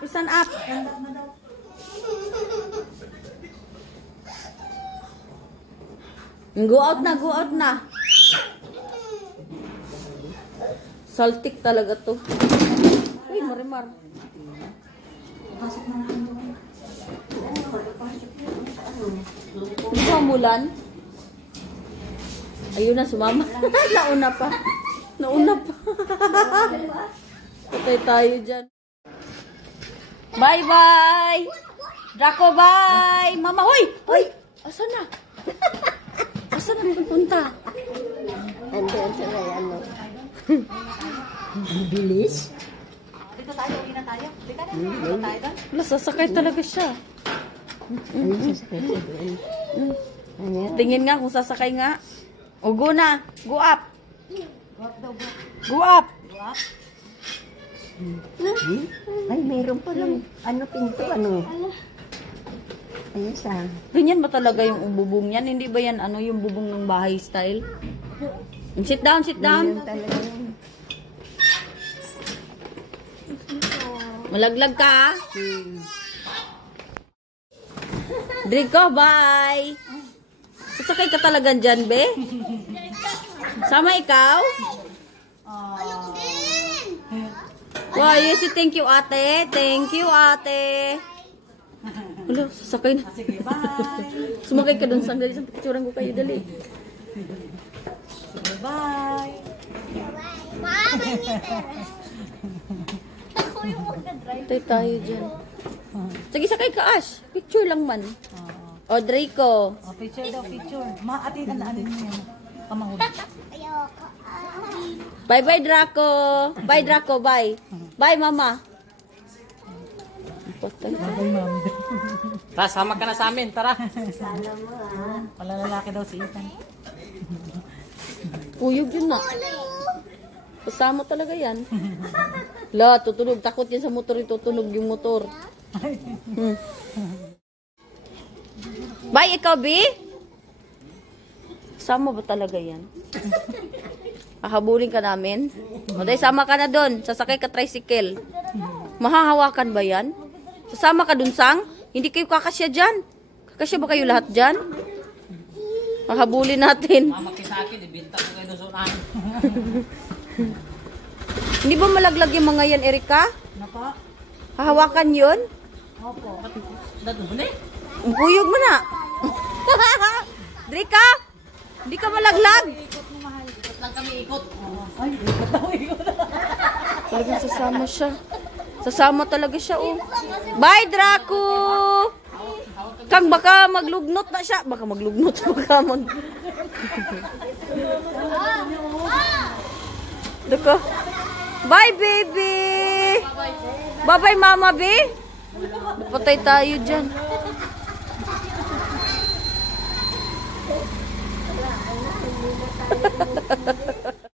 Stand up. Go out na, go out na. Saltik talaga to. Uy, marimar. Hindi ba umulan? Ayun na, sumama. Nauna pa. Nauna pa. Patay tayo dyan. Bye-bye! Draco, bye! Mama, hoy! Hoy! Asan na? Asan na pupunta? Andun sa may ano. Bilis. Dito tayo, uwi na tayo. Dito tayo doon. Wala, sasakay talaga siya. Ano sasakay siya doon? Ano? Tingin nga kung sasakay nga. O, go na. Go up. Go up daw, go. Go up. Go up. Ay, meron pa lang. Ano pinto, ano? Ayos ah. Ganyan ba talaga yung bubong yan? Hindi ba yan ano yung bubong ng bahay style? Sit down, sit down. Ganyan talaga yun. Malaglag ka, ha? Drico, bye! Sasakay ka talaga dyan, be? Sama ikaw? Wow, yes, thank you, ate. Thank you, ate. Wala, sasakay na. Sige, bye. Sumakay ka dun. Sandali, sa picturean ko kayo, dali. Sige, bye. Tayo tayo dyan. Sige, sakay ka, Ash. Picture lang man. O, Draco. Oh, picture daw, picture. Maatin na ano niya. Pamahuli. Bye-bye, Draco. Bye, Draco. Bye. Bye, Mama. Patay. Tara, sama ka na sa amin. Tara. Palalalaki daw si Ethan. Uyog yun na. Kasama talaga yan. La, tutunog. Takot yan sa motor. Tutunog yung motor. Bye, ikaw, B? Sama ba talaga yan? Hahabulin ka namin? O, dahil sama ka na dun. Sasakay ka tricycle. Mahahawakan ba yan? Sasama ka dun, Sang? Hindi kayo kakasya dyan. Kakasya ba kayo lahat dyan? Hahabulin natin. Mama kayo sa akin, ibinta ko kayo doon sa Hindi ba malaglag yung mga yan, Erika? Nako? Hahawakan yun? Opo. Dadun eh. Buyog mo na. Drika, hindi ka malaglag. Ikot lang kami, ikot. Ay, ikot daw, ikot. Talagang sasama siya. Sasama talaga siya, oh. Bye, Draco! Kang baka maglugnot na siya. Baka maglugnot. Baka mag... Draco. Bye, baby! Bye-bye, mama, be! Patay tayo dyan.